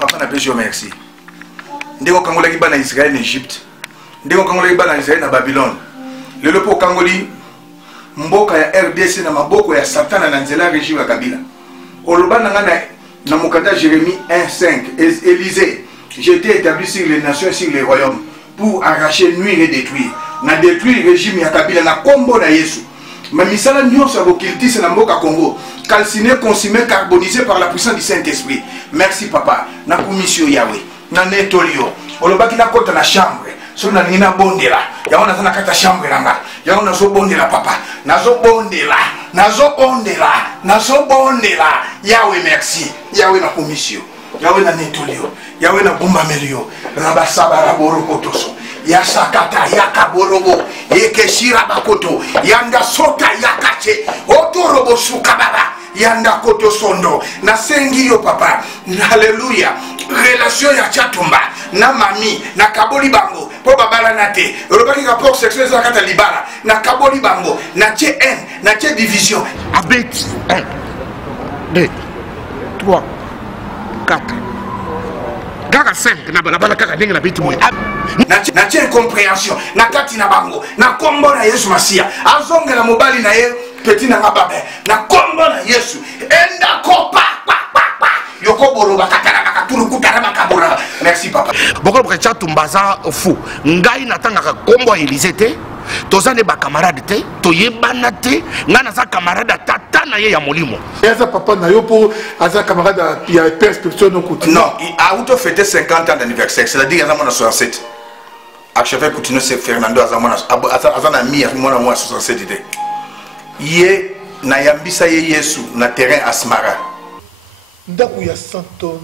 Papa n'a pas dit merci. Ndeko Kangoli ba na Israël en Égypte. Ndeko Kangoli ba na Israël na Babylone. Le lopo Kangoli mboka ya RDC na maboko ya Satan na nzela régime ya Kabila. Oloba na mokanda Jérémie 1:5 Élysée, j'ai été établi sur les nations, sur les royaumes pour arracher, nuire et détruire. Na détruire régime ya Kabila na kombo na Yesu. Mais misala nyonso ya bokiltis na mboka Congo, calciné, consumé, carbonisé par la puissance du Saint-Esprit. Merci papa. Na commission Yahweh. Na netolio. Olobaki na kota na chambre. So na nina bondela. Yaona sana kata chambre nanga. Yaona so bondela papa. Nazo bondela. Nazo bondela. Nazo bondela. Yahweh merci. Yahweh na commission. Yahweh na netolio. Yahweh na bumba melio. Rabasaba raboro kotoso. Yasakata yakaborobo. Yekeshira bakoto. Yanda sota yakache. Otorobo sukababa. Yanda koto sondo. Na sengio papa. Hallelujah. Relation ya chatumba. Na mami. Na kaboli bango. Po babala nate. Robaki rapport sexuel za kata libala. Na kaboli bango. Na che haine. Na che division. Abet 1, 2, 3, 4. Gaga 5. Na balabala kaka dengue na bitu moya. Na che incompréhension. Na kati na bango. Na kombo na Yesu Masia. Azonge na mobali na ye. Petit na ngababe. Na kombo na Yesu. Enda kopa. Merci papa. Boko brecha tumbaza fou. Ngai natanga ka kombo Élysée te. Tozane ba camarade te, toyebana te, ngana za camarade tata na ye ya molimo. Eza papa na yo pour aza camarade ya perspective no coutume. Non, il a auto fêté 50 ans d'anniversaire, c'est-à-dire à mon 67. Archevêque Coutinho c'est Fernando azana mi à mon 67 était. Yé na yambisa ye Yesu na terrain Asmara. Ndako ya 100 tonnes.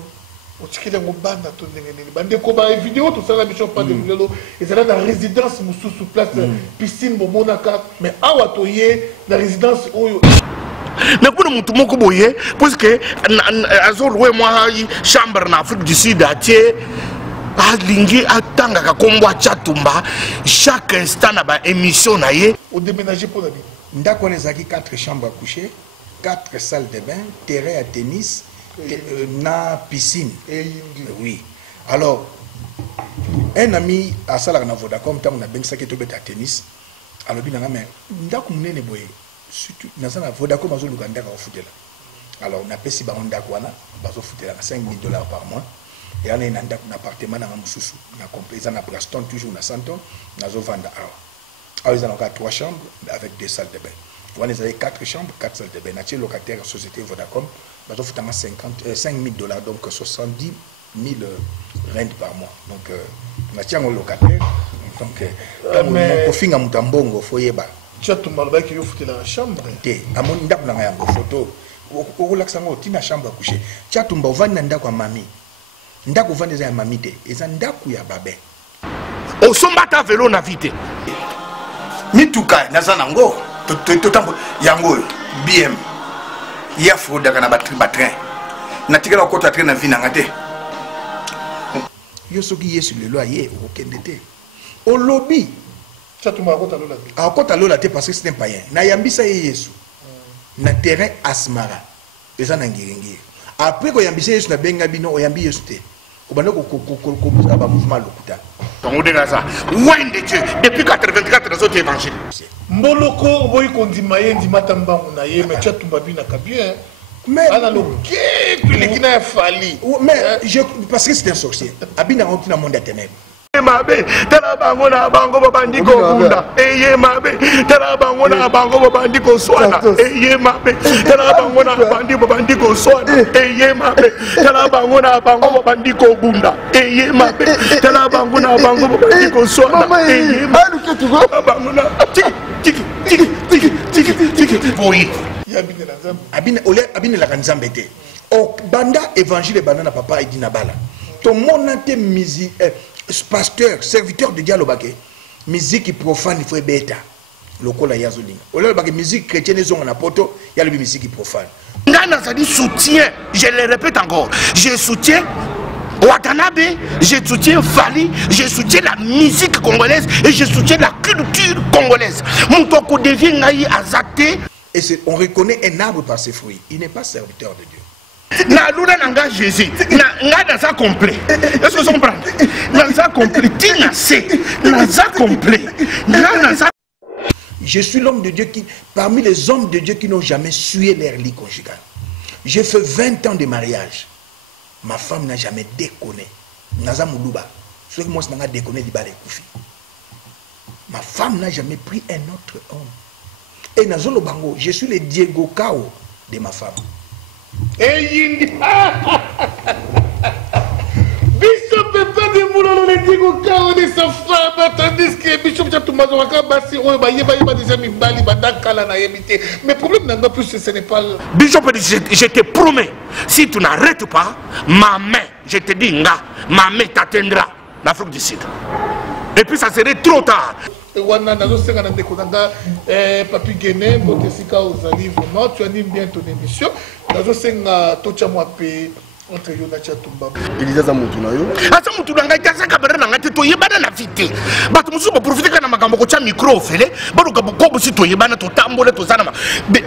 Otikile ngobanda to ndengene bande ko ba vidéo to sala mission pas de lelo ezala na résidence mususu place piscine bomonaka mais awa to ye na résidence oyo mais pour mutu moko boye parce que azor we moi chambre na Afrique du Sud atie alingi atanga ka kombo chatumba chaque instant na ba émission na ye au déménager pour la vie. Ndako nezaki 4 chambres à coucher, 4 salles de bain, terrain à tennis, na piscine. Oui. Alors, un ami à Salar na Vodacom, tant on a bien ça qui est à tennis. Alors, bien, mais ndako mnene boye. Surtout, na Vodacom, on a le au football. Alors, on a payé si on ndakwana, bazo football à $5 000 par mois. Et on a un appartement dans Moussoussou. On a compris, on a Braston toujours na 100 ans, on a Zovanda. Alors, ils ont encore 3 chambres avec 2 salles de bain. On a 4 chambres, 4 salles de bain. On a locataire société Vodacom. Ils ont $5 000, donc 70 000 rentes par mois. Donc, on a un locataire. Donc, on fait un mutambongo, il faut y aller. Tu as tout mal qui est foutu dans la chambre. Tu as une photo. Tu as une chambre à coucher. Tu as une chambre à mamie. Ndako vande za mamite eza ndako ya babe osombata velo na vite mituka nazanango totambo yango BM ya froda kana ba train na tikela ko ta train na vina ngate yo soki yesu lelo aye okende te olobi chatuma akota lola te akota lola te parce que c'est un païen na yambisa ye yesu na terrain Asmara eza na ngirengire après ko yambisa yesu na benga bino oyambi yesu te obanda ko ba mouvement lokuta on dit ça loin de Dieu depuis 84 les autres évangiles mboloko boy kondima ye ndima tambangu na ye mais chatumba bina kabien mais ana lo ke pilikina fali mais parce que c'est un sorcier abina on na monde à ténèbres mabe tala bango na bango babandiko bunda eye mabe tala bango na bango babandiko swana eye mabe tala bango na bandiko swana eye mabe tala bango na bango babandiko bunda eye mabe tala bango na bango babandiko swana eye mabe bango na tiki boy abine la kanzambe te o banda évangile banana papa idina bala to monate musique pasteur, serviteur de Dieu, musique profane, il faut bêta. Lokola yazolinga. Ola ba musique chrétienne zonga na poto, il y a la musique profane. Ngana ça dit soutien, je le répète encore. Je soutiens Watanabe, je soutiens Fali, je soutiens la musique congolaise et je soutiens la culture congolaise. Mon toko devient ngaï azate. Et on reconnaît un arbre par ses fruits. Il n'est pas serviteur de Dieu. na luna nanga Jésus na dans ça complet est-ce que vous comprenez dans ça complet tina c'est dans ça complet dans ça. Je suis l'homme de Dieu qui, parmi les hommes de Dieu qui n'ont jamais sué leur lit conjugal. J'ai fait 20 ans de mariage. Ma femme n'a jamais déconné. Naza Moulouba. Ce que moi, je n'ai déconné, ma femme n'a jamais pris un autre homme. Et Nazolo Bango, je suis le Diego Kao de ma femme. Et Bishop n'est pas de moulon, le Diego Kao de sa femme, tandis que Bishop Tchatoumazou Bassi, oh, bah, il va déjà mis Bali, Badakala, Naïmité. Mais le problème n'a pas plus, ce n'est pas. Bishop, je te promets, si tu n'arrêtes pas, ma main, je te dis, ma main t'atteindra l'Afrique du Sud. Et puis ça serait trop tard. Papi Guéné, Botesika Ozali, vraiment, tu animes bien ton émission. Nazo senga tocha mwape entre yo na Tchatumba. Elisa Zamutuna yo. Asa mutuna ngai tasa kabere na ngati to yebana na vite. Bato musu ba profiter kana makambo ko cha micro fele. Bado ka boko busi to yebana to tambole to sana ma.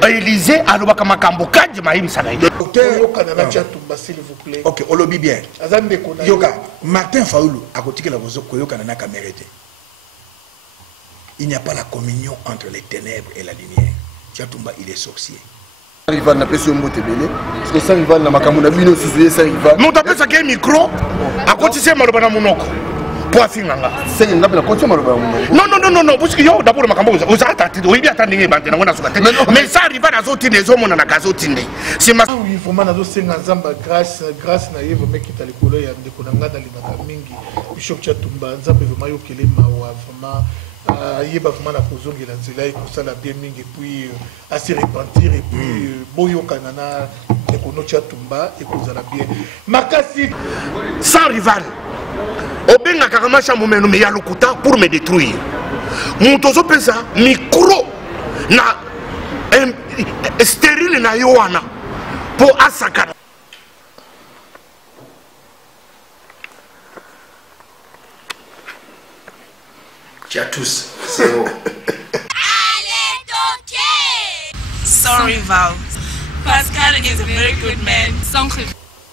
Elise alobaka makambo kaje mayibi sana. Docteur Okana na Tchatumba s'il vous plaît. OK, olobi bien. Azande kona. Yoka, Martin Faoulou a kotikela bozo koyokana na caméra. Il n'y a pas la communion entre les ténèbres et la lumière. Tchatumba, il est sorcier. Rival n'a pas su monter belé. Parce que ça rival n'a pas comme on vu sous ça rival. Non t'appelles ça quel micro? À côté c'est malobana monoko. Pour finanga. C'est une appel à côté malobana monoko. Non parce que yo d'abord makambo vous attendez oui bien attendez bande na sukate. Mais ça rival na zoti les hommes na gazotinde. C'est ma oui vraiment na zo senga nzamba grâce na yevo meki talikolo ya ndeko na ngada limaka mingi. Bishop Tchatumba nzambe vraiment yokele mawa vraiment yeba vraiment na kozongela nzela ekosala bien mingi puis à se repentir et puis boyokana na ndeko Tchatumba ekozala bien makasi sans rival obenga kakama cha mumeno me ya lokuta pour me détruire mutozo pesa micro na stérile na yoana pour asakana. Ciao à tous. C'est bon. Allez, sorry, Val. Pascal is a very good man.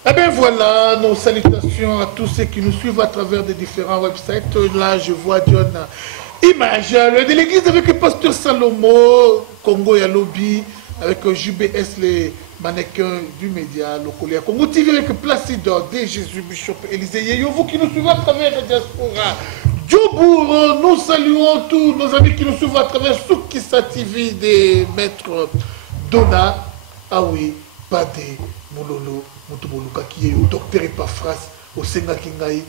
Eh bien voilà, nos salutations à tous ceux qui nous suivent à travers des différents websites. Là, je vois John Image, le de l'église avec le pasteur Salomo, Congo et Lobby, avec JBS, les mannequins du média local. Congo TV avec Placide, D. Jésus, Bishop Élisée Yeyo, vous qui nous suivez à travers la diaspora. Djobour, nous saluons tous nos amis qui nous suivent à travers Soukissa TV des maîtres Dona, Aoui, Pade, Moulolo, Moutoumouluka qui est au docteur Epaphras, au Senga Kingaï,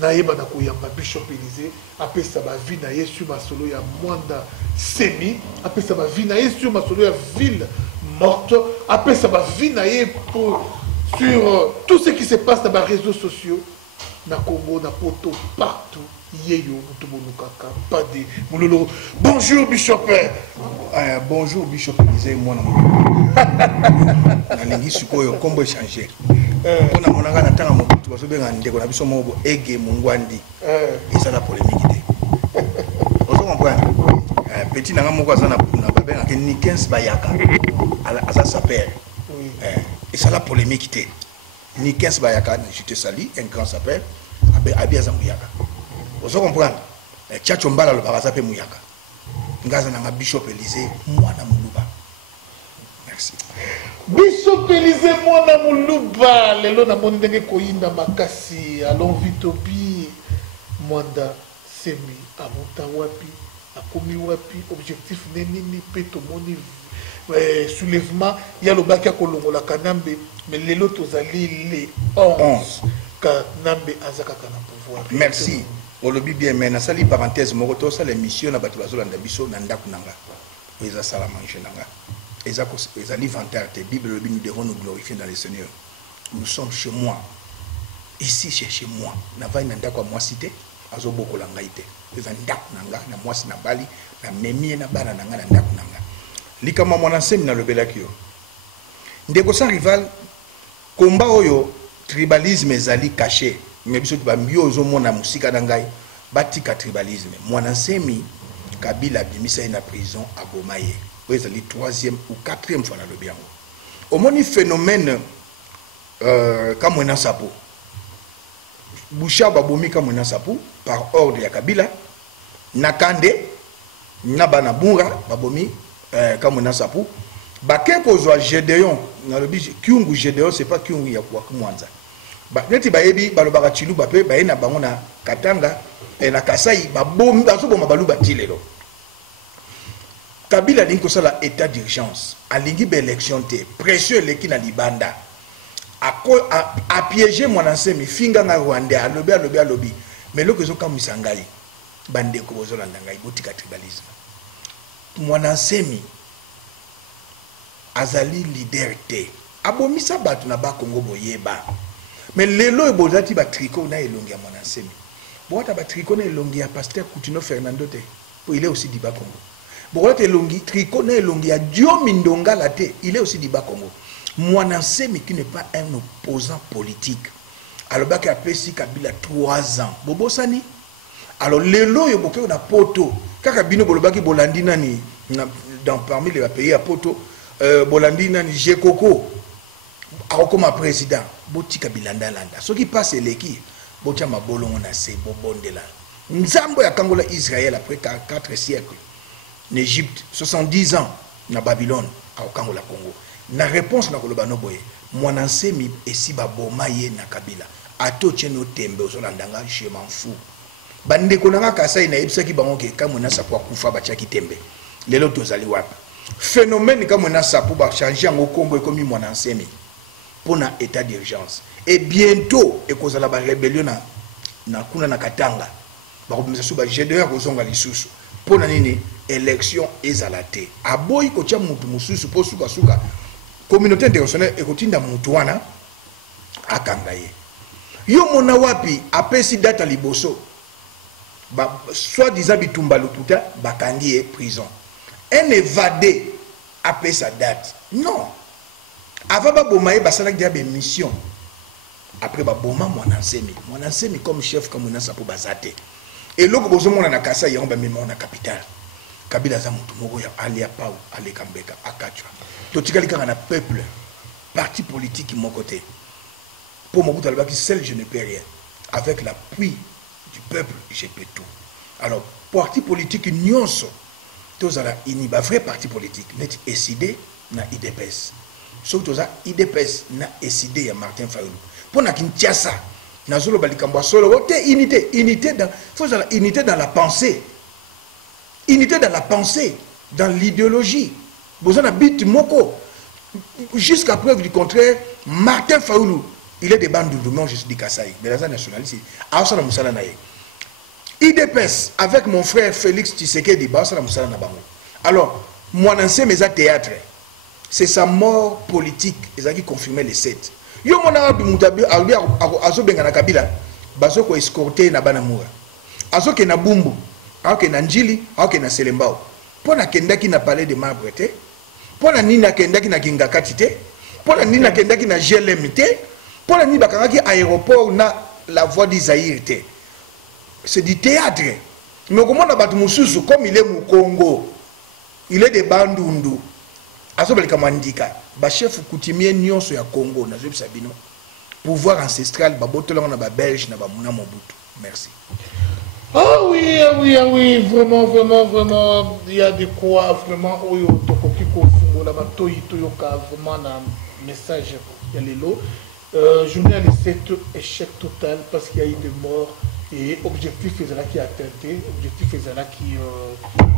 Naïba Nakouyamba, Bishop Élisée, après ça va vie naïe sur ma solo, il y a Mwanda Semi, après ça va vie naïe sur ma solo, il y a Ville Morte, après ça va vie naïe sur tout ce qui se passe dans les réseaux sociaux, na Congo, na Poto, partout. Yeyo, pas de Moulolo. Bonjour Bishop. Bonjour Bishop Élisée, moi nalingi sikoyo kombo changer. On a mon anga na tanga mokutu basobenga ndeko na biso mobo ege mungwandi. Eza la polémique té. On se comprend. Petit nanga moko azana na babenga ke Nikens Bayaka. Asa s'appelle. Oui. Eza la polémique té. Nikens Bayaka, je te salue, un grand s'appelle Abia Zamuyaka. Vous comprenez? Tchachombala le baraza pe Mouyaka. Ngaza nanga Bishop Élisée, Mwana Moulouba. Merci. Bishop Élisée, Mwana Moulouba. Lelo na moni ndenge koyinda makasi. Allons vite obi. Mwanda Semi. Amuta wapi. Akomi wapi. Objectif nenini peto moni. Soulèvement. Yalo bakia kolongola kanambe. Mais lelo tozali les 11. Kanambe azaka kana pouvoir. Merci. Olobi bien mais na sali parenthèse moko ça l'émission na batu bazolanda biso na ndaku nanga eza sala manger nanga eza l'inventaire de Bible nous devons nous glorifier dans le Seigneur. Nous sommes chez moi. Ici chez moi na vai na ndaku moi cité azoboko la ngaite eza ndaku nanga na mwasi na bali na memie na bana nanga na ndaku nanga likama mwana semi na lobelaki yo ndeko sans rival combat oyo tribalisme ezali caché. Mais biso bambio ozomona musika dangai batika tribalisme mwana semi Kabila bimisa na prison à Bomaye ezali 3e ou 4e fois na lobiango omoni phénomène Kamwena Sapo. Bouchard babomi Kamwena Sapo par ordre ya Kabila. Nakande Nabana Bunga babomi Kamwena Sapo. Bake kozwa Gédéon na lobi Kyungu Gédéon c'est pas Kyungu ya kwa Mwanza. Ba neti bayebi balobaka Chilu bape bayena bango na Katanga na Kasai babomi bazoboma baluba tilelo. Kabila linko sala état d'urgence alingi ba élection te pression leki na libanda a piéger mon ensemi finga nga Rwanda alobi mais loko zo kamisa ngai bande ko bozolanda ngai botika tribalisme mon ensemi azali leader te abomisa batu na ba Congo boyeba mais lelo ebozati ba tricot na elongi ya mon ensemi bota ba tricot na elongi ya pasteur Coutinho Fernando te pour il est aussi du bas Congo. Borote longi tricot na longi a Dio Mindonga la te, il est aussi du bas Congo. Mwananse mais qui n'est pas un opposant politique. Alors baki a pesi Kabila 3 ans. Bobo sani. Alors lelo yo boke na poto. Kaka bino bolobaki bolandi nani dans parmi les pays à poto bolandi nani Jekoko. Akoma président boti Kabila ndalanda. Ce qui passe leki botia mabolongo na se bobondela. Nzambo ya Kangola Israël après 4 siècles. En Égypte, 70 ans, na Babylone, à Okangola Congo. Na réponse na kolobano boye, mwananse et si baboma ye na Kabila. Ato cheno tembe ozolandanga, je m'en fous. Bande konanga kasai na ebisa ki bango ke kamona sapo akufa bachaki tembe. Lelo tozali wapi. Phénomène kamona sapo ba changer en Congo et comme mwananse pour na état d'urgence. Et bientôt ekozala ba rébellion na kuna na Katanga. Ba komisa suba Gédéon kozonga lisusu. Pour nini élection ezalate aboyi ko tia mutu mususu po suka communauté internationale ekotinda mutu wana akanga ye yo mona wapi apesi data liboso ba soit disant bitumba loputa bakandi e prison un évadé apesa date non avant ba bomaye basala dia be mission après ba boma mwanasemi comme chef comme Kamwena pour bazate. Et là, vous avez un Kasai, vous avez un capital. Kabila za mutu moko ya alia pau ale kambeka akachwa. Totikali kanga na peuple, parti politique mon côté. Pour mon goutte qui seul je ne peux rien. Avec l'appui du peuple, je peux tout. Alors, parti politique nyonso, tous ala iniba vrai parti politique, net décidé na IDPS. Sauf tous IDPS na décidé ya Martin Fayulu. Pour na Kinshasa. Nazolo balikambo solo unité dans la pensée, unité dans la pensée, dans l'idéologie. Besoin d'un bit moko jusqu'à preuve du contraire. Martin Fayulu il est des bandes de non je suis du Kasaï mais la nationalité Aosala Musala naye IDPS avec mon frère Félix Tshisekedi Aosala Musala na bango. Alors moi dans mes théâtre c'est sa mort politique qui confirmait les 7. Yo mona bimutabi azo benga na Kabila bazo ko escorter na bana mura azo ke na bumbu azo na njili azo ke na selembao pona kendaki na palais de marbre te pona nina kendaki na kingakati te pona nina kendaki na GLM te pona ni bakangaki aéroport na la voie d'Isaïr te. C'est du théâtre mais comment na batu mususu comme il est mu Congo il est de bandundu azo belika mandika ba chef coutumier nyonso ya Congo na zobi sabino pouvoir ancestral ba botolanga na ba belge na ba muna Mobutu. Merci. Ah oui, vraiment il y a de quoi vraiment oyo tokoki ko fungola ba toyi toyoka vraiment na message ya lelo journée à cet échec total parce qu'il y a eu des morts et objectif ezala qui atteint objectif ezala qui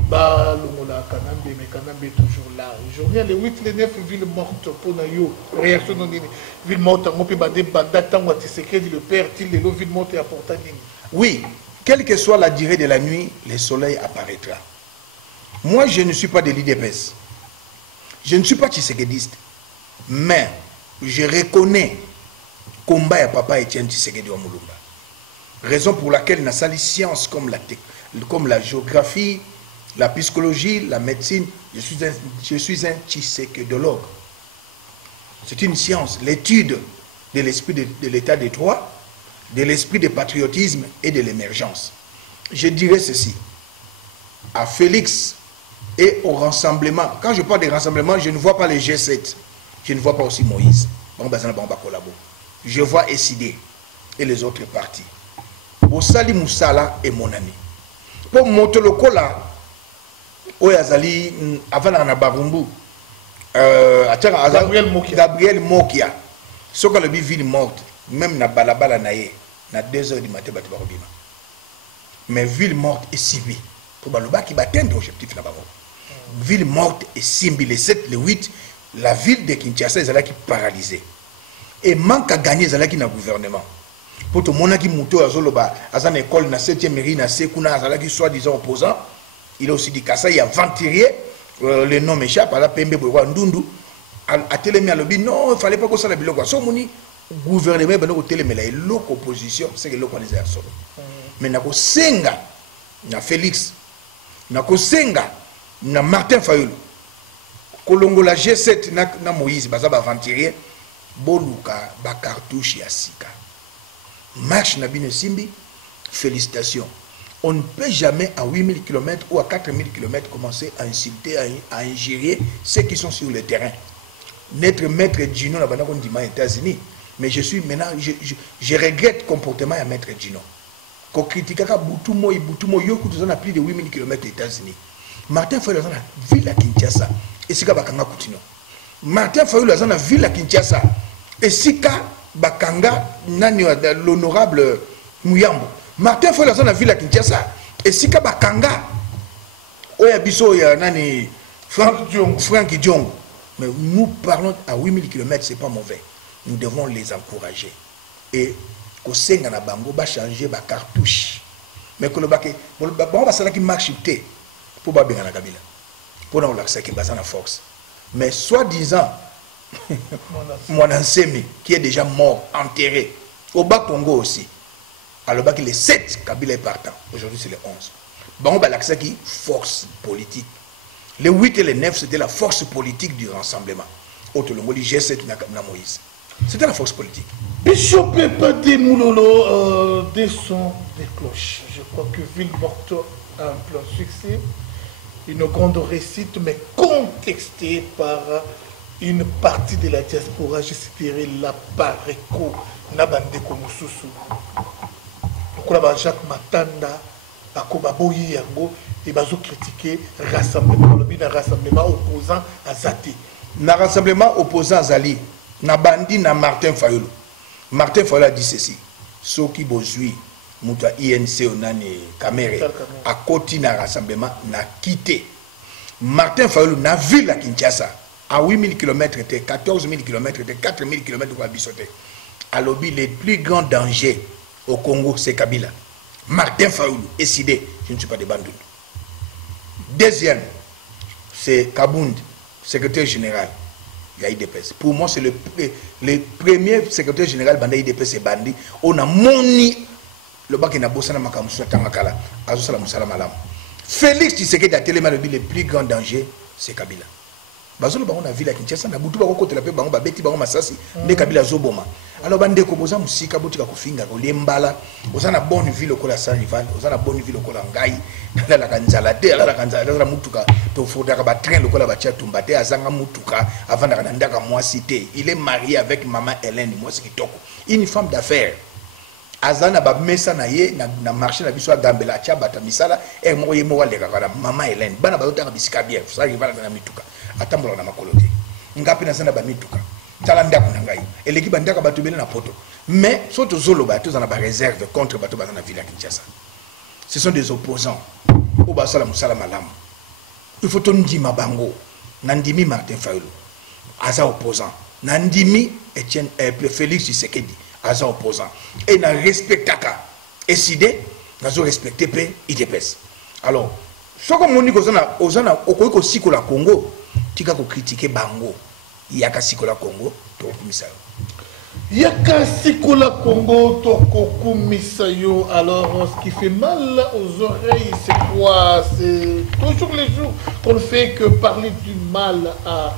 ba longola Kanambe mais Kanambe toujours là journée les 8 les 9 villes mortes pour na yo réaction non ville morte ngopi ba de data ngwa Tshisekedi le père til les villes mortes à Portanini. Oui, quelle que soit la durée de la nuit, le soleil apparaîtra. Moi, je ne suis pas de l'IDPS. Je ne suis pas tshisekediste. Mais je reconnais combat à papa Etienne Tshisekedi wa Mulumba. Raison pour laquelle dans les sciences comme la géographie, la psychologie, la médecine, je suis un tshisekedologue. C'est une science, l'étude de l'esprit de l'état de droit, de l'esprit de patriotisme et de l'émergence. Je dirais ceci à Félix et au rassemblement. Quand je parle de rassemblement, je ne vois pas les G7. Je ne vois pas aussi Moïse. je vois SID et les autres partis. Osali Moussala est mon ami. Pour monter le cola, Oyazali, avant la Barumbu, Gabriel Mokia, ce qu'on a vu ville morte, même na balabala naye, na 2 heures du matin, mais ville morte est Simbi. Pour Baloba qui va atteindre l'objectif là-bas. Ville morte est Simbi, le 7, le 8, la ville de Kinshasa est paralysée. Et manque à gagner qui na gouvernement. Pour tout le monde qui monte à Zoloba, à une école, na 7e mairie, na Sekuna, qui soi-disant opposant, il a aussi dit qu'à ça, il y a venturier, le nom m'échappe, à la PMB, Ndundu, à Télémé à l'objet, non, il ne fallait pas que ça la biloque. Si on gouvernement, il y a l'opposition, c'est que l'opposition est solo. Mais il y a Senga, il y a Félix, il y a Senga, il y a Martin Fayoulou, Kolongo la G7, na Moïse, Bazaba venturier, Boluka, Bakartouche, Yassika. Marche Nabine Simbi, félicitations. On ne peut jamais à 8000 km ou à 4000 km commencer à insulter, à ingérer ceux qui sont sur le terrain. Notre maître Gino n'a pas dit aux États-Unis, mais je suis maintenant, je regrette le comportement de maître Gino. Quand critique Boutumo, Yoko, nous avons plus de 8000 km aux États-Unis. Martin Fayoulou dans la ville à Kinshasa, et Sika Bakanga Koutino. Martin Fayoulou dans la ville à Kinshasa, et Sika Bakanga, l'honorable Mouyambo. Martin Fayoulou dans la ville à Kinshasa, et Sika Bakanga, Oyabiso, Nani, Franck Diong. Mais nous parlons à 8000 km, ce n'est pas mauvais. Nous devons les encourager. Et au Senga Bango va changer la cartouche. Mais que le baquet, on va savoir qui marche pour pas bien la Kabila. Pour nous l'accès qui est basé en force. Mais soi-disant, mon ancien qui est déjà mort, enterré, au bas Congo aussi. Alors bac les 7 Kabila est partant. Aujourd'hui c'est les 11. Bon, on va l'accès qui force politique. Les 8 et les 9 c'était la force politique du rassemblement. Autre le mot G7 na Moïse. C'était la force politique. Bishop Pepade Moulolo, des sons, des cloches. Je crois que Ville Morte a un plein succès. Une grande réussite, mais contextée par une partie de la diaspora. Je citerai la Pareco, Nabandeko Moussousou. Pourquoi Jacques Matanda, Bakoba Boyi Yango, et Bazo critiqué rassemblement opposant à Zati. Na rassemblement opposant à Zali, na bandi na Martin Fayoulou. Martin Fayoulou a dit ceci. Ceux qui bozui, Mouta INC Onani Kamere, à côté na rassemblement, n'a quitté. Martin Fayoulou n'a vu la Kinshasa. À 8000 km, 14 000 km, 4 000 km pour Abissoté. À l'objet, les plus grands dangers au Congo, c'est Kabila. Martin Fayoulou, décidé, je ne suis pas de Bandoul. Deuxième, c'est Kabound, secrétaire général de l'IDPS. Pour moi, c'est le premier secrétaire général de l'IDPS et Bandi. On a moni le bac na bossana makamusu tamakala azosala musala malam. Félix Tshisekedi a tellement le plus grand danger, c'est Kabila. Bazolo bango na ville à Kinshasa na butu bako kotela pe bango babeti bango masasi nde Kabila zoboma. Alors bande ko boza musika botika ko finga ko lembala ozana bonne ville ko la Saint Rival ozana bonne ville ko la Ngai la kanzala te la kanzala la mutuka to foda ka ba train ko la ba tia tumbate azanga mutuka avant na ndaka moi cité. Il est marié avec maman Hélène moi c'est kitoko. Une femme d'affaires. Azana ba mesa na ye na marché na biso Gambela tia bata misala e mo ye mo wale ka maman Hélène bana ba yotanga bisika bien ça Rival na mituka. Atambola na makolo te ngapi na sanda ba mituka tala ndako na ngai eleki bandaka bato bele na poto mais soto zolo ba tous na ba réserve contre bato ba na ville à Kinshasa. Ce sont des opposants au basala musala malam. Il faut ton ndima bango nandimi Martin Fayoulou aza opposant nandimi Etienne Félix Tshisekedi aza opposant et na respectaka SID nazo respecter pe IDPS. Alors soko moni ko ozana okoiko sikola Congo tika ko critiquer bango yaka sikola Congo to komisayo yaka sikola Congo to komisayo. Alors ce qui fait mal aux oreilles c'est quoi? C'est toujours les jours qu'on ne fait que parler du mal à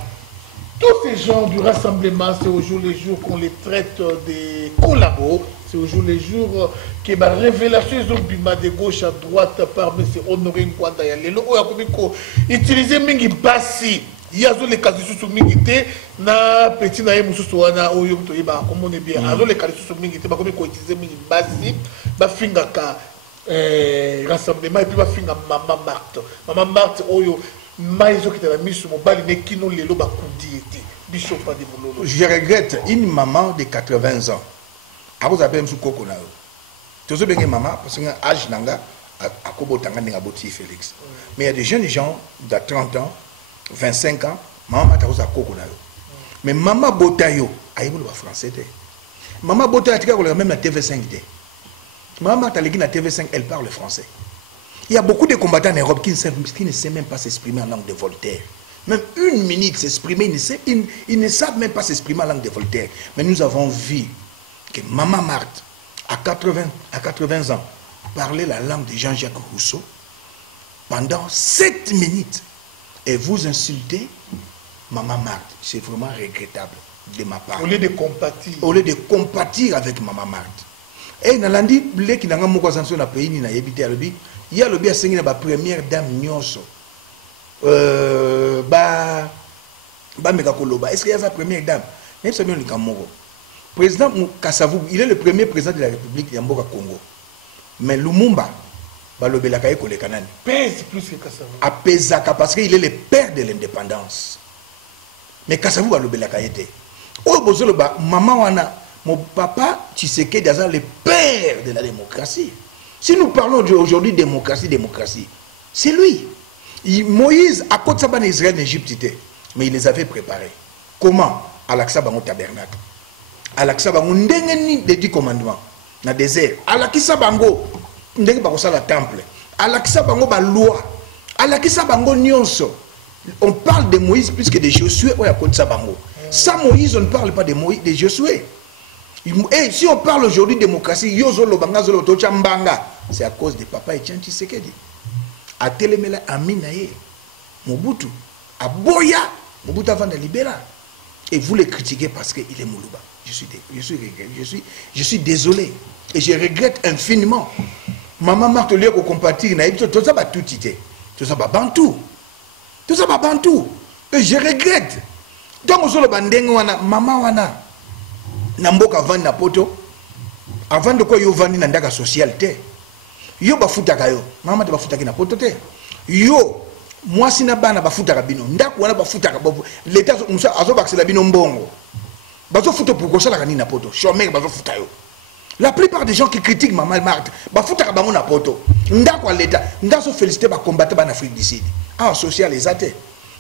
tous ces gens du rassemblement. C'est au jour les jours qu'on les traite des collabos. C'est au jour les jours que ma révélation de gauche à droite par M. Honoré Nkwanda Yalelo Oyakomiko utilisé mingi basi yazo les cas sous mingité na petit na mususu wana oyo to yeba comme on est bien azo les cas sous mingité ba comme ko utiliser mingi basi ba finga ka rassemblement et puis ba finga Maman Marthe oyo maizo qui la mise sur mon bali ne kino lelo ba kundi été Bishop pas de boulot. Je regrette une maman de 80 ans. A vous appelez monsieur Koko na yo. Tout ce bien maman parce que âge nanga à Kobotanga n'enga boti Félix. Mais il y a des jeunes gens de 30 ans, 25 ans, maman ta rosa Koko na yo. Mais maman Botayo, aïe vous le français té. Maman Botayo tika ko même la TV5 té. Maman ta légui na TV5 elle parle français. Il y a beaucoup de combattants en Europe qui ne savent même pas s'exprimer en langue de Voltaire. Même une minute s'exprimer, ils ne savent même pas s'exprimer en langue de Voltaire. Mais nous avons vu que Maman Marthe, à 80 ans, parlait la langue de Jean-Jacques Rousseau pendant 7 minutes. Et vous insultez Maman Marthe. C'est vraiment regrettable de ma part. Au lieu de compatir. Au lieu de compatir avec Maman Marthe. Et dans l'andi, les qui n'ont pas dans le pays, il y a le bien signé la première dame Nyonso. Est-ce qu'il y a sa première dame? Même si c'est Kamoro. Président Kassavou, il est le premier président de la République de Mboka Congo. Mais Lumumba, pèse plus que Kassavou. A pesaka parce qu'il est le père de l'indépendance. Mais Kassavou va le belakaïté. Oh, bozoloba, maman wana, mon papa Tshisekedi est le père de la démocratie. Si nous parlons aujourd'hui de démocratie, c'est lui. Moïse, à côté de ça, Israël, Égypte, mais il les avait préparés. Comment? À l'Aksabango tabernacle. À l'Aksabango, ndengeni des 10 commandements. Dans le désert. À l'Aksabango, ndengeni bakosa la temple. À l'Aksabango, ba loi. À l'Aksabango, nyonso. On parle de Moïse plus que de Josué. Ou à côté de Sabango. Sans Moïse, on ne parle pas de Moïse, de Josué. Et si on parle aujourd'hui de démocratie, c'est à cause de papa Etienne Tshisekedi. A Telemela Aminaye, Mobutu, à Boya, Mobutu avant de libérer. Et vous le critiquez parce qu'il est Moulouba. Je suis désolé. Et je regrette infiniment. Maman Marthe Lieu au compatir, tout ça va tout titer. Tout ça va bantou. Tout ça va bantou. Et je regrette. Donc, on se bandengwana, maman wana. Namboka vandi na poto avant de quoi yo vandi na ndaka social te yo bafutaka yo mama te bafutaki na poto te yo mwasi na bana bafutaka bino ndako wana bafutaka l'état azo baxela bino mbongo bazo futo pour kosala kani na poto chômeur bazo futa yo. La plupart des gens qui critiquent Maman Marthe bafutaka bango na poto ndako l'état ndazo féliciter ba combattre ban Afrique du Sud ah social les athées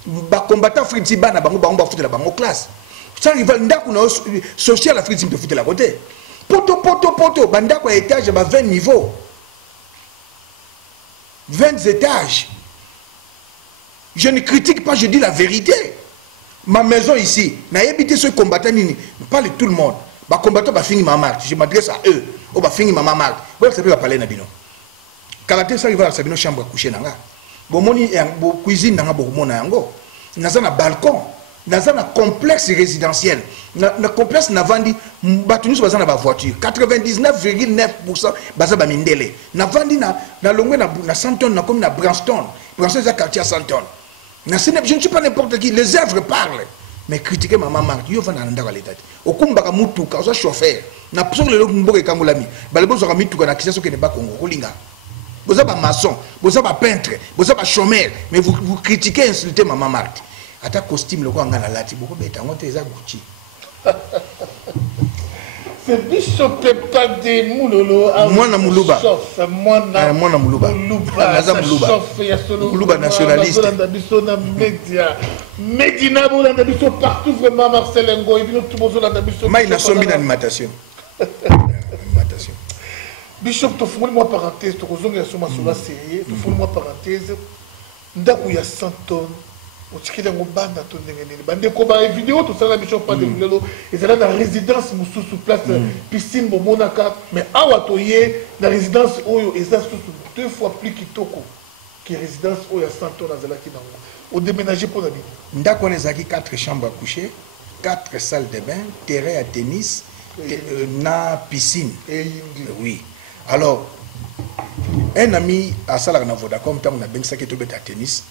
ba combattre Afrique du Sud bana bango bafutela bango classe. Ça rival ndako na social Afrique de foutre la côté. Poto bandako à étage à 20 niveaux. 20 étages. Je ne critique pas, je dis la vérité. Ma maison ici, n'a habité ce combattant nini, parle tout le monde. Ba combattant ba fini Maman Marthe, je m'adresse à eux. O ba fini Maman Marthe. Vous savez pas parler na bino. Kalaté ça rival sa bino chambre à coucher nanga. Bo moni bo cuisine nanga bo mona yango. Naza na balcon. Dans un complexe résidentiel, le complexe n'a vendu battu sur la voiture. 99,9% basa ba mindele. N'a vendu na longwe na Santon na comme na Branston. Branston c'est quartier à Santon. Je ne suis pas n'importe qui. Les œuvres parlent. Mais critiquer Maman Marthe, yo vana ndaka l'état. Okumba mutuka, oza chauffeur. Na pso le mboke kangolami. Balebo zo mituka na kisaso ke ne ba Congo kolinga. Vous êtes maçon, vous êtes peintre, vous êtes chômeur, mais vous critiquez, insultez Maman Marthe. Ata costume le quoi ngana lati beaucoup beta ngote za Gucci. C'est Bishop pas de Moulolo. Moi na Moulouba. Moi na Moulouba. Moulouba nationaliste. Dans média. Medina bolanda biso partout vraiment Marcel Ngo et tout bolanda biso. Mais il a sombi d'animatation. Animation. Bishop to fumoli moi parenthèse to kozonga sur ma sola série, to fumoli moi parenthèse. Ndako ya 100 tonnes. Otikile ngobanda to ndengene bande ko ba vidéo to sala biso pas de lelo et c'est là dans résidence sous place piscine bomonaka mais awa to yé la résidence oyo eza sous 2 fois plus kitoko que résidence oyo 100 tonnes azala ki nango au déménager pour la vie ndako on ezaki 4 chambres à coucher 4 salles de bain terrain à tennis na piscine oui alors un ami à Salar na Vodacom tant on a bien ça qui est à tennis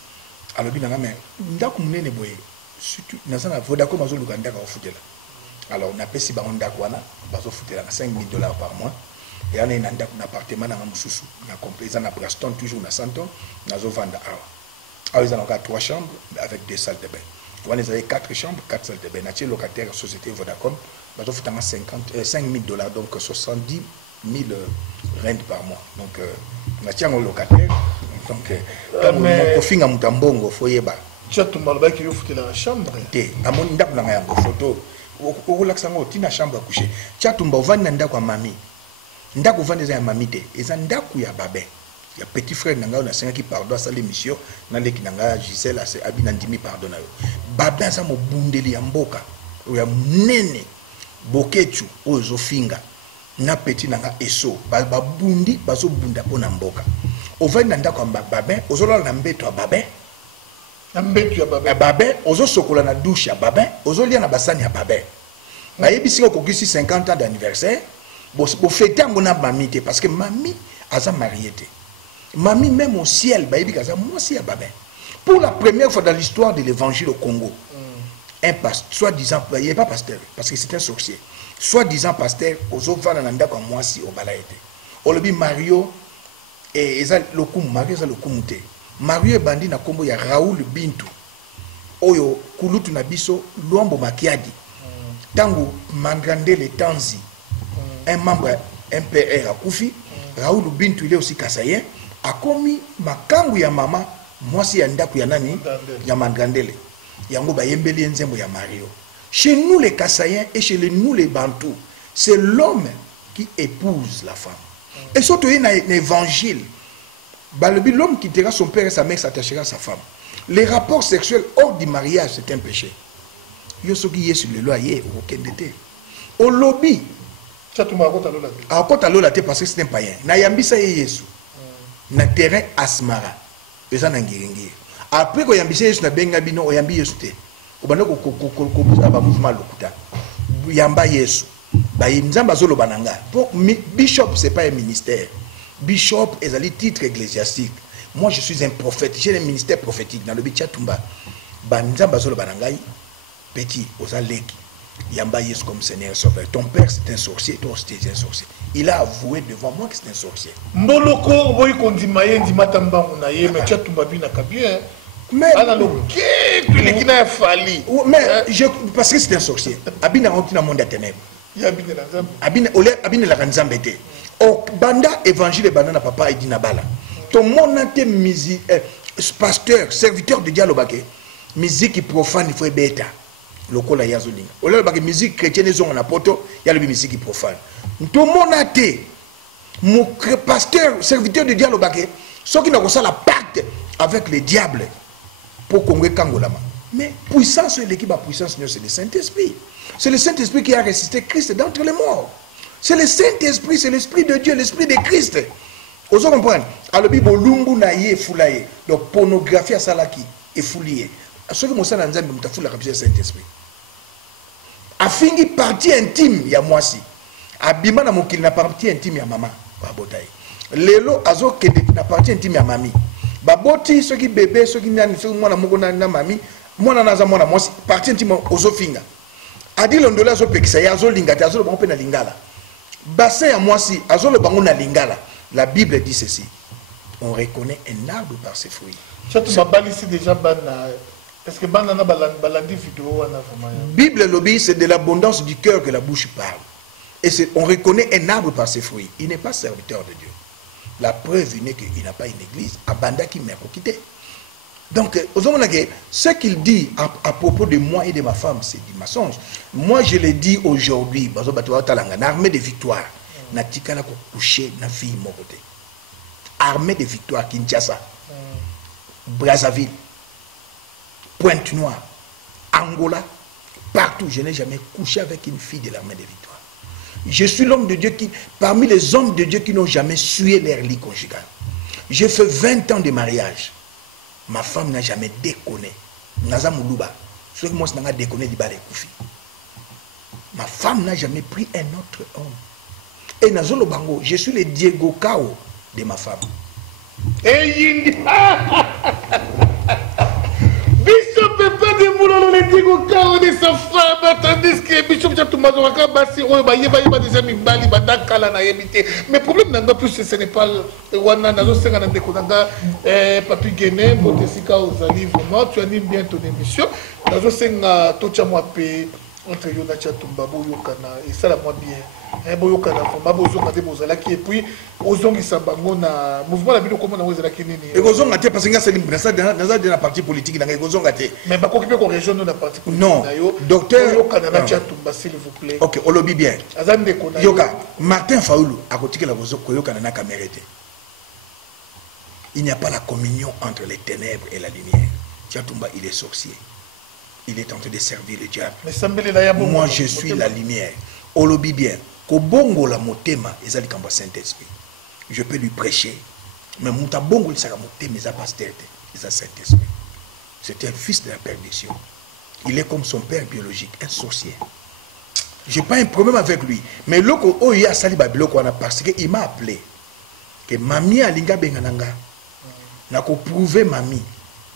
alors bien mais ndako munene boye surtout dans un Vodacom mazo lukanda ka ofutela. Alors on a pesi ba onda kwana bazo futela na 5 000 $ par mois. Et on a un appartement dans Moussoussou, na complet na Braston toujours na Santon, nazo vendre awa. Alors ils ont encore 3 chambres avec 2 salles de bain. On les avait 4 chambres, 4 salles de bain. Nature locataire société Vodacom, bazo futanga 5 000 $, donc 70 000 rentes par mois. Donc nature locataire, donc quand on finit à Mutambongo foyeba. Tu as tout mal qui ouvre la chambre. Té, amoni ndako na yango photo. Au laxango tina chambre à coucher. Tu as tout mbovani ndako mami. Ndako vande za mami te. Eza ndako ya babe. Ya petit frère nanga on a 5 qui pardon ça l'émission na leki nanga Gisèle a abina ndimi pardon na yo. Babe za mo bundeli ya mboka. Ya nene bokechu ozo finga. Na petit nanga eso. Ba bundi bazo bunda pona mboka. Ovani ndako ya babe, ozola na mbeto ya babe. Babé, ozo sokola na douche ya babé, ozo lia na basani ya babé. Ba yebisi ko kokisi 50 ans d'anniversaire, bo fêter ngona mami te parce que mami aza mariée te. Mami même au ciel, ba yebi kaza moi aussi ya babé. Pour la première fois dans l'histoire de l'évangile au Congo, un pasteur, soi-disant, il n'est pas pasteur parce que c'est un sorcier. Soi-disant pasteur, ozo va na ndako moi aussi au balaete. Olobi Mario et eza lokumu, Mario eza lokumu te. Mario bandi na kombo ya Raoul Bintu oyo kulutu na biso Luambo Makiadi tangu Mangrandele Tanzi un membre MPR akufi Raoul Bintu il est aussi Kasayen akomi makangu ya mama mwasi ya ndaku ya nani ya Mangrandele yango ba yembeli nzembo ya Mario. Chez nous les Kasayen et chez nous les Bantous c'est l'homme qui épouse la femme et surtout il y a un évangile. L'homme quittera son père et sa mère s'attachera à sa femme. Les rapports sexuels hors du mariage, c'est un péché. Yo soki yesu le loyer au kendete. Au lobby. Ça tout marot alors là. À côté alors là parce que c'est un païen. Na yambisa yesu. Na terrain asmara. Eza na ngiringi. Après ko yambisa yesu na benga bino oyambi yesu te. Obanda ko ba mouvement lokuta. Yamba yesu. Ba yimzamba zolo bananga. Pour bishop c'est pas un ministère. Bishop est le titre ecclésiastique. Moi, je suis un prophète. J'ai un ministère prophétique. Dans le Bichatumba, Banzamba Zolo Banangai, petit, aux Aleki, Yamba Yes comme Seigneur Sauveur. Ton père, c'est un sorcier, toi aussi, tu es un sorcier. Il a avoué devant moi que c'est un sorcier. Mboloko, boy, qu'on dit Mayen, dit Matamba, on a yé, mais Tchatumba Bina Kabien. Mais, parce que c'est un sorcier. Abina Rotina Monde ténèbres. Abina la Ranzambete. Au banda évangile banana papa et dinabala. Ton monate musique pasteur serviteur de dialogue musique profane il faut bêta lokola yazolinga. Ola ba musique chrétienne zonga na poto ya le musique profane. Ton monate mon pasteur serviteur de dialogue ceux qui n'ont pas la pacte avec le diable pour Congo Kangolama. Mais puissance l'équipe à puissance c'est le Saint-Esprit. C'est le Saint-Esprit qui a ressuscité Christ d'entre les morts. C'est le Saint-Esprit, c'est l'Esprit de Dieu, l'Esprit de Christ. Vous comprenez? Alors, Bible, lumbu na ye foulaye. Donc, pornographie à salaki et foulier. Ce que Moussa Nanzambe m'a foulé le Saint-Esprit. A fini partie intime, il y a moi si. Abima na mokil na partie intime, il y a maman. Lelo, azo kede na partie intime, il y a mamie. Baboti, ceux qui bébé, ceux qui n'ont pas na mamie, moi na moi si. Partie intime, ozo finga. Adi londola zo pekisa, ya zo lingata, azo lo bon pena lingala. Bassin à moi si, azolo bango na lingala. La Bible dit ceci. On reconnaît un arbre par ses fruits. Tu as ici déjà bana. Est-ce que bana na balandi vidéo na vraiment? Bible lobby c'est de l'abondance du cœur que la bouche parle. Et on reconnaît un arbre par ses fruits. Il n'est pas serviteur de Dieu. La preuve n'est qu'il n'a pas une église. Abanda qui m'a quitté. Donc, ce qu'il dit à propos de moi et de ma femme, c'est du mensonge. Moi, je le dis aujourd'hui, armée de victoire, natikala ko coucher na fille mokote. Armée de victoire, Kinshasa, Brazzaville, Pointe-Noire, Angola, partout, je n'ai jamais couché avec une fille de l'armée de victoire. Je suis l'homme de Dieu qui, parmi les hommes de Dieu qui n'ont jamais sué leur lit conjugal. J'ai fait 20 ans de mariage. Ma femme n'a jamais déconné. Naza Moulouba. Ce que moi, je n'ai déconné du balai Koufi. Ma femme n'a jamais pris un autre homme. Et Nazolo Bango, je suis le Diego Kao de ma femme. Et Yindi. Bishop Pepe de Moulolo, le quand on est sans femme, tandis que Bishop Chatumazoraka, Bassi, oh, bah, il y a des amis, Bali, Badakala, Naïmité. Mais le problème, n'a plus, ce n'est pas le Wana, Nazo, Senga, Ndekonanga, Papi Guéné, Botesika, Ozali, vraiment, tu animes bien ton émission. Nazo, Senga, Tochamoapé, entre Yona Chatumba, Boyokana, et ça, la moi bien. Boyokana, Mabozonga, Bozalaki, et puis, Ozongi Sambangona, mouvement la ville, comment on a Ozalaki. Et Ozonga, parce que c'est dans la partie politique, dans les Ozonga. Mais pas qu'on qu'on région de la partie politique. Non, docteur. S'il vous plaît. Ok, on lobby bien. Yoka, Martin Faoulou, à côté de la Koyoka n'a qu'à mériter. Il n'y a pas la communion entre les ténèbres et la lumière. Tchatumba, il est sorcier. Il est en train de servir le diable. Moi, je suis la lumière. On lobby bien. Kobongo la motema, ezali kamba Saint-Esprit. Je peux lui prêcher, mais muta bongo il sera motema, il a pasteur, il a Saint-Esprit. C'est un fils de la perdition. Il est comme son père biologique, un sorcier. Je n'ai pas un problème avec lui. Mais loko oya sali babiloko wana parce que il m'a appelé que mami alinga bengananga. Nako prouver mami.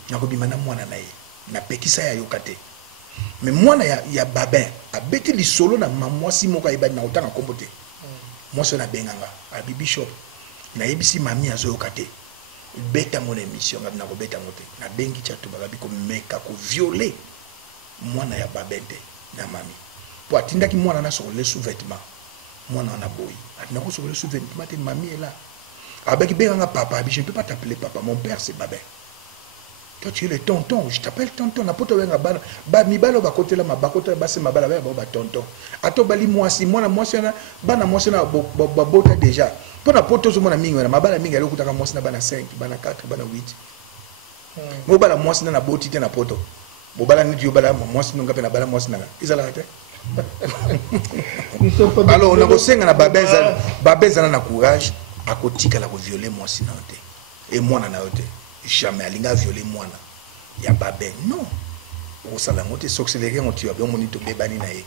Nako bimana mwana na ye. Na pekisa ya yokate. Mais moi ya babin a beti li solo na mamwasi moko ibadi na otanga kombote. Moi so na benganga a bishop na yebisi mami azo yokate. Beta mon émission na ko beta mote. Na bengi Chatumba ba biko meka ko violer mwana ya babente na mami. Pour atteindre qui mwana na sur les sous-vêtements. Mwana na boy. Atina ko sur les sous-vêtements te mami est là. Avec benganga papa, je ne peux pas t'appeler papa, mon père c'est babin. Toi tu es le tonton, je t'appelle tonton, na poto wenga bana, ba mi balo ba côté là ma ba côté ba c'est ma bala ba tonton. Ato bali moi si moi na bana moi na ba bota déjà. Pour na poto zo mona mingi na ma bala mingi ali kutaka moi na bana 5, bana 4, bana 8. Mo bala moi na boti te na poto. Mo bala ni yo bala moi nga pe na bala moi na. Izala te. Alors on a kosenga na babeza na courage à kotika la ko violer moi si na te. Et moi na te. Jamais alinga violer mwana ya babé non au salamote soxelerie on tu as bien monito bebani na ye.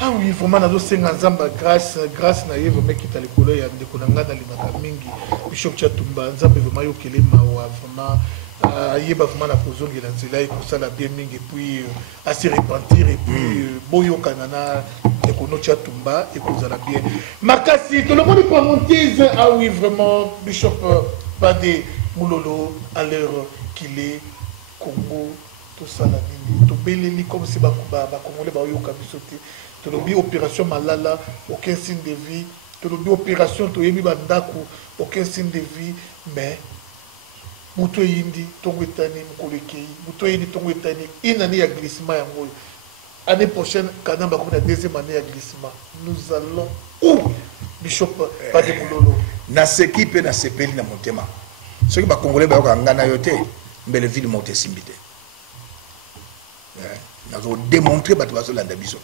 Ah oui vraiment nazo senga nzamba grâce na ye vraiment kita likolo ya ndeko na ngana limaka mingi Bishop Chatumba nzambe vraiment yokele mawa vraiment yeba vraiment na kozongi na nzela e kosala bien mingi puis à se repentir et puis boyokana na ndeko no Chatumba et kozala bien makasi tout le monde est parenthèse. Ah oui vraiment Bishop pas des Moulolo, à l'heure qu'il est, Congo, tout ça, tout belé, comme si Congolais va bisoté, tout le opération Malala, aucun signe de vie, tout le opération Toyemi Bandaku, aucun signe de vie, mais Mouto Yindi, Tongo Etani, Moukolekei, Mouto Yindi, Tongo Etani, une année à glissement, année prochaine, quand on a la deuxième année à glissement, nous allons où Bishop pas de Moulolo. Na sekipe na sepeli na motema. Ceux qui sont congolais, ils ont mais le ville monte simbité. Nous avons démontré que nous avons l'andabiso.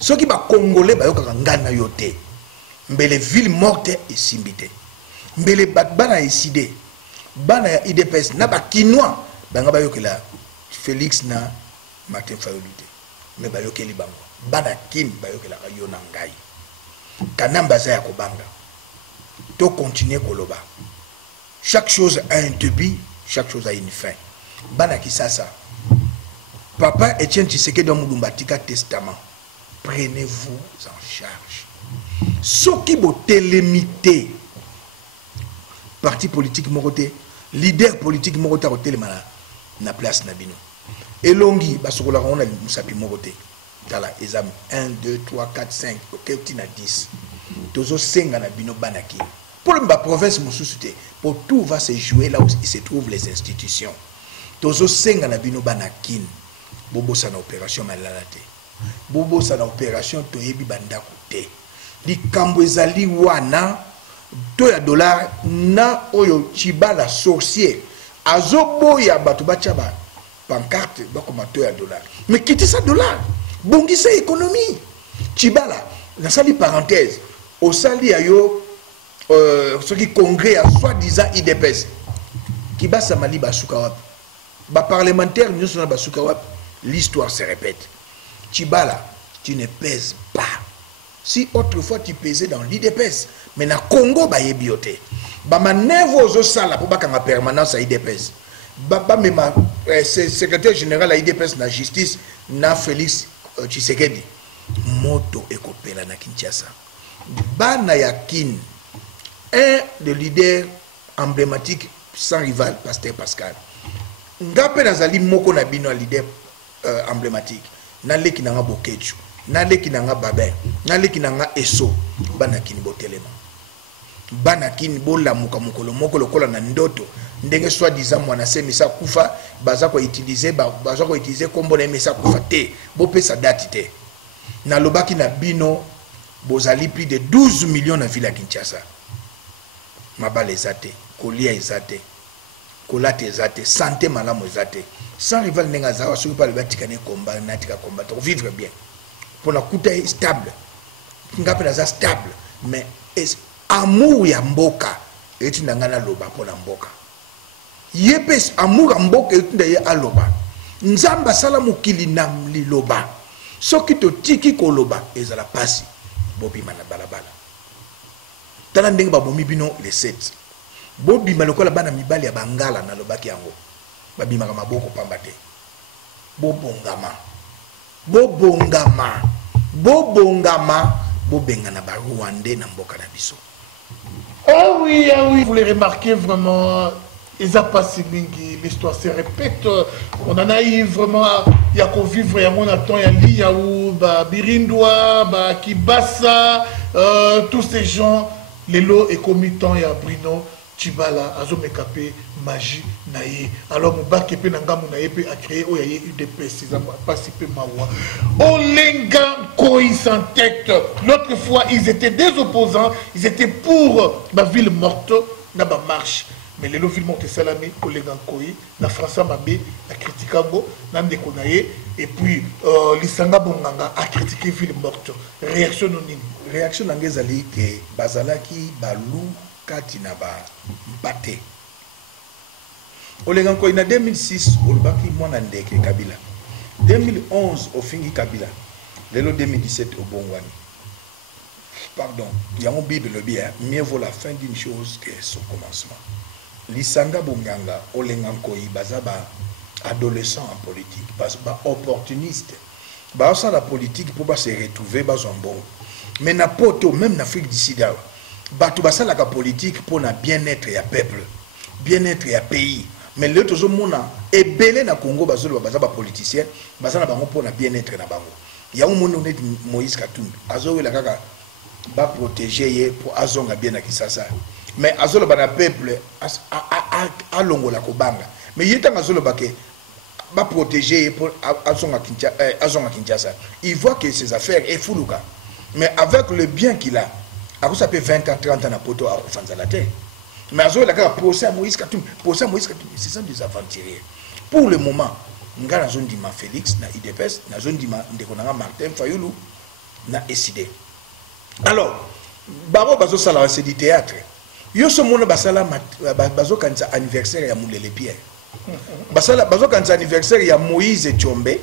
Ceux qui sont congolais, ils ont mais le ville morte et simbité. Mais les bana décidé, bana IDPS, n'a pas quinois, banga la Félix na Martin Fayoulou. Mais bayoke li bango. Bana kin bayoke la yona ngai. Kanamba za ya kobanga. To continuer koloba. Chaque chose a un début, chaque chose a une fin. Banaki Sasa. Papa Etienne Tshisekedi Mouloumbatika testament. Prenez-vous en charge. Ce qui est télémité, parti politique moroté, leader politique moroté au télémana, na place nabino. Et longi, basokola on a musapi moroté. Tala examen 1, 2, 3, 4, 5, ok, tina 10. Tozo senga nabino banaki. Pour la province, pour tout va se jouer là où se trouvent les institutions. Tozo senga na bino banakin. Bobo sa na opération malalate. Bobo sa na opération toyebi bandako te. Li kambo ezali wana to ya dollar na oyo Chibala sorcier. Azobo ya batu bachaba pancarte bakoma to ya dollar. Mais quittez ça dollar. Bongisa économie. Chibala, na sali parenthèse. Au sali ayo ce qui congrès à soi-disant IDPS qui bat Samali Basukawap ba parlementaire nous sommes Basukawap l'histoire se répète. Chibala tu ne pèses pas si autrefois tu pesais dans l'IDPS mais na Congo ba yebioté ba manœuvre aux sala pour ba kanga permanence à IDPS secrétaire général à IDPS na justice na Félix Tshisekedi moto ekopela na Kinshasa bana ya kin un des leaders emblématiques sans rival Pasteur Pascal ngape nazali moko na bino leader emblématique na leki na nga Bokechu na leki na nga Babin na leki na nga Eso bana kin botelema bana kin bola muka mukolo moko lokola na ndoto ndenge soit disant mwana se misa kufa baza ko utiliser kombo na misa kufa te bo pesa date te na lobaki na bino bozali plus de 12 millions na ville ya Kinshasa mabale ezate kolia ezate kolate ezate santé malamu ezate sans rival nenga zawa soki pa lebatika ne combat natika combat pour vivre bien pour la kuta stable ngape na za stable mais amour ya mboka eti ndangana loba pour la mboka yepes amour ya mboka eti ndaye aloba nzamba sala mokili na liloba soki to tiki koloba ezala pasi bobima na balabala tala ndenge babomi bino les 7 bobima lokola bana mibali ya bangala na lobaki yango babimaka maboko pamba te bobongama bobengana ba Rwandais na mboka na biso. Ah oui, vous les remarquez vraiment, ils ont passé l'histoire se répète. On en a eu vraiment, il y a qu'au vivre, il y a mon attend, il y a Birindwa, Kibasa, tous ces gens, les lots et comitants, il y a Brino, Chibala, Azomekapé, Magie, Naïe. Alors, Moubakepe Nangamou Naïe a créé, il y a eu UDPS, ils ont participé Mawa. Olenga Koi sans tête. L'autre fois, ils étaient des opposants, ils étaient pour ma ville morte, na ba marche. Mais les villes mortes Salami, Olenga Koi, na François Mabé, a critiqué Ngo, Nande Konaye, et puis Lisanga Bonganga a critiqué ville morte. Réaction anonyme. Réaction Nangezali que Bazalaki, Balou, Katina ba Bate. Olenga Koi na 2006, Olbaki Mwana Ndeke Kabila. 2011 au Fingi Kabila. Lelo 2017 au Bongwani. Pardon, il y a mon Bible le bien. Mieux vaut la fin d'une chose que son commencement. Lisanga Bonganga, Olenga Koi, Bazaba, adolescent en politique, Bazaba opportuniste. Bazaba la politique pour se retrouver dans un bon. Mais n'importe où, même en Afrique du Sud, Bazaba la politique pour le bien-être et peuple, bien-être et pays. Mais le tout monde est belé na Congo, bazaba politicien, bazaba pour le bien-être na bango. Il y a un monde Moïse Katumbi, azo la kaka ba protéger pour azonga bien na Kisasa. Mais azolo bana peuple a longo la kobanga. Mais yeta azolo bake ba protéger pour azonga Kinshasa. Il voit que ses affaires est fuluka. Mais avec le bien qu'il a, à ça peut 20 ans 30 ans na poto a fanza la terre. Mais azolo la kaka procès Moïse Katumbi, c'est ça des aventuriers. Pour le moment, nga na zone dima Félix na IDPS, na zone dima ndekonanga Martin Fayulu na SID. Alors, babo bazo sala c'est du théâtre. Yo so mona basala bazo kanza anniversaire ya Moulele Pierre. Bazo kanza anniversaire ya Moïse Tchombe.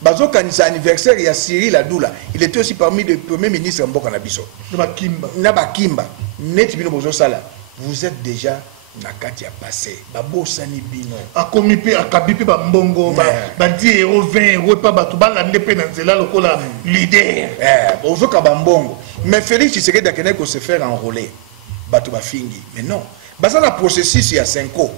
Bazo kanza anniversaire ya Cyril Adoula. Il était aussi parmi les premiers ministres mboka na biso. Na Bakimba. Net bino bazo sala. Vous êtes déjà na kati ya passé. Babo sani bino. Akomipe akabipe ba mbongo ba 10 € 20 € pa batu ba la ndepe na nzela lokola leader. Bozo ka ba mbongo. Mais Félix Tshisekedi akene ko se faire enrôler. Batu ba fingi. Mais non. Basa la processus il y a 5 ans.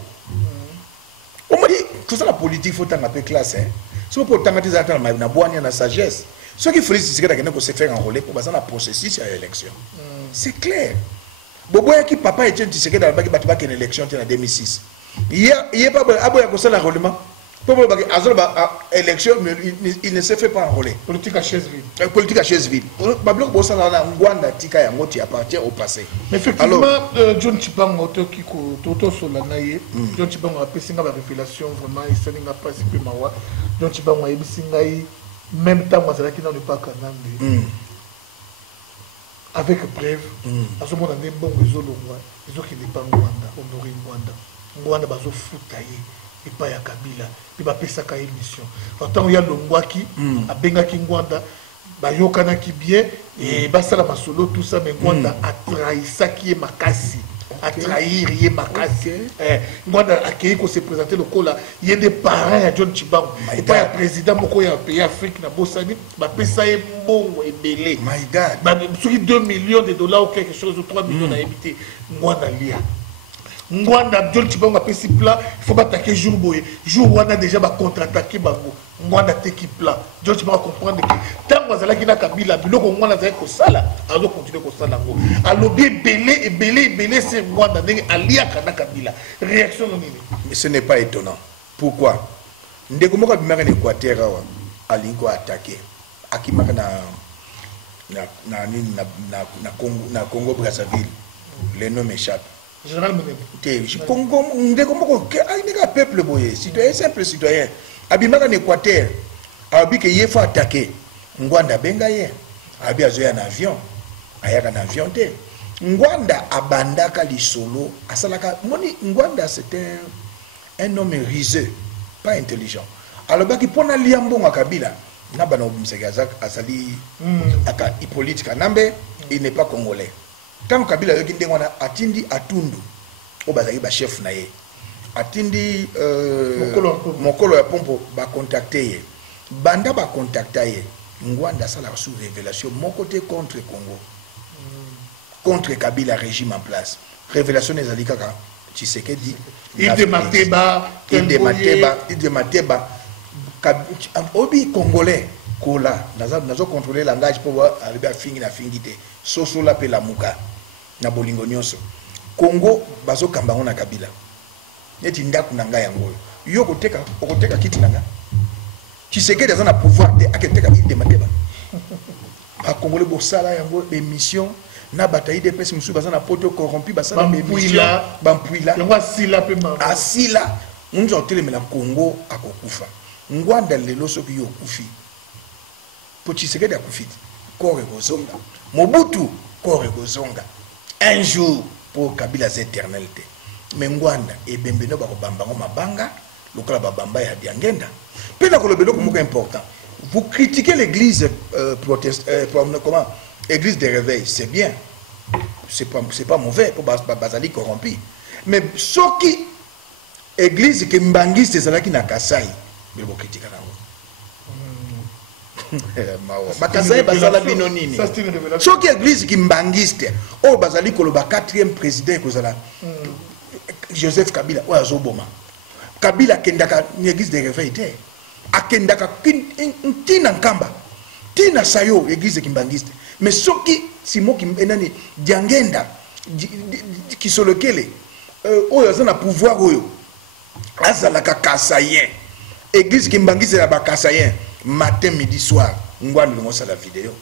On m'a dit tout ça la politique faut tanga peu classe hein. Si pour tanga des attentes na boania na sagesse. Ce qui Félix Tshisekedi akene ko se faire enrôler pour basa la processus il y a élection. C'est clair. Boboya qui papa Etienne Tshisekedi alobaki batu ba ken élection en 2006. Il y a pas aboya ko sala enrôlement. Pour élection, mais il ne se fait pas enrôler. Politique à chaise vide. Politique à chaise vide. Bablo Bossala Ngwanda Tika Yango qui appartient au passé. Mais effectivement, John Chibango qui Toto Solanaye, John Chibango a fait une révélation vraiment, il s'en a participé Mawa. John Chibango a dit même temps, moi, c'est qui n'a pas Kanambi. Avec preuve, à ce moment-là, bon réseau, ils ont qui n'est pas Ngwanda, honoré Ngwanda. Ngwanda bazo foutaye. Et pas ya Kabila, puis ba pesa ka émission. Autant il y a Longwaki, a Bengaki Ngwanda, ba yokana ki bien et ba sala masolo tout ça mais Ngwanda a trahi ça qui est makasi. à trahir yé makasi ngwanda akei ko se présenter le cola il y a des parents à John Chibangu et pas le président moko ya pays Afrique na bosani ba pesa ye mbongo ebele my god ba sur 2 millions de dollars ou quelque chose ou 3 millions à habiter ngwanda lia ngwanda John Chibangu a pesi plat il faut pas attaquer jour boye jour wana déjà ba contre-attaquer bango ngwanda teki plat John Chibangu comprendre que tango azalaki na Kabila biloko ngwanda azalaki kosala azo continuer kosala ngo alobi belé c'est ngwanda ndenge aliaka na Kabila réaction nini mais ce n'est pas étonnant pourquoi ndeko moko bimaka na Équateur awa alingo attaquer akimaka na Congo Brazzaville le nom m'échappe général Mounebe Congo ndeko moko aineka peuple boye citoyen simple citoyen abimaka na Équateur abi ke yefa attaquer ngwanda benga ye abi azoya na avion ayaka na avion te ngwanda abandaka lisolo asalaka moni ngwanda c'était un homme rusé pas intelligent alors baki pona liambonga Kabila na bana obimsaka azali aka Hippolyte Kanambe il n'est pas congolais tant Kabila yoki ndengwana atindi atundu obazaki ba chef na ye atindi mokolo ya pompo ba contacter ye banda ba contacter ye ngwanda sala sous révélation mon côté contre Congo contre Kabila régime en place révélation des alikaka Tshisekedi il de Mateba obi congolais kola nazo contrôler langage pour arriver à fingi na fingité soso la pe la muka na bolingo nyonso Congo bazo kambango na Kabila neti ndaku nanga yango yo okoteka kiti nanga Tshisekedi azana pouvoir de aketeka de Mateba ba congolais bosala yango émission na bataille de presse musu bazana poto corrompu basala émission bampuila yango asila pe ma asila munzo otelemela Congo akokufa ngwanda lelo soki yo kufi po Tshisekedi akufiti kore kozonga Mobutu kore kozonga un jour pour Kabila éternalité mais ngwanda ebembeno bako bambango mabanga lokola babamba ya diangenda pena ko lobelo ko important vous critiquez l'église comment église de réveil c'est bien c'est pas mauvais pour bazali corrompu mais soki église ke mbangiste ezalaki na Kasai mais vous critiquez nango Bakasai bazala bino nini soki église ki mbangiste o bazali koloba 4e président kozala Joseph Kabila o azoboma Kabila kendaka église de réveil te akendaka tina nkamba tina sayo église ki mbangiste mais soki simo ki enani diangenda kisolokele oyo azana pouvoir oyo azalaka kasayen église ki mbangiste ya bakasayen matin midi soir ngwanda longosa la vidéo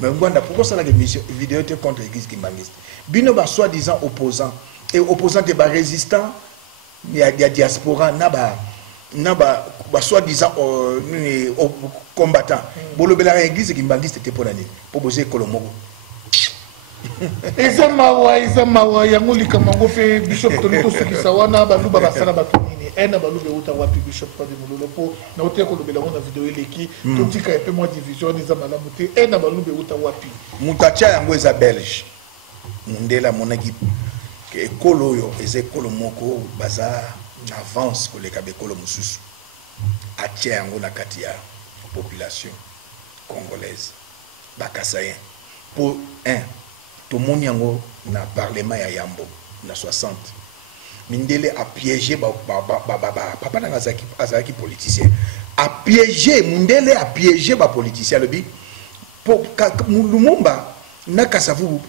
mais ngwanda pourquoi ça la vidéo était contre l'église kimbangiste bino ba soi-disant opposant et opposant de ba résistant il y a diaspora na ba soi-disant combattant bolobela l'église kimbangiste était pour nani pour poser kolomoko eza mawa yango likamango fe bishop tonito soki sawana baluba basala bato nini ena balube uta wapi bishop kwa de mulolo po na ote ko lobela na vidéo eleki totika epe moi division eza malamu te ena balube uta wapi mutacha yango eza belge mundela monaki ke ekolo yo eza ekolo moko baza avance koleka bekolo mususu atia yango na kati ya population congolaise bakasayen pour un tout le monde yango na parlement ya Yambo na 60 mindele a piégé papa na azaki politicien a piégé mindele a piégé ba politicien le bi pour Lumumba na Kasavu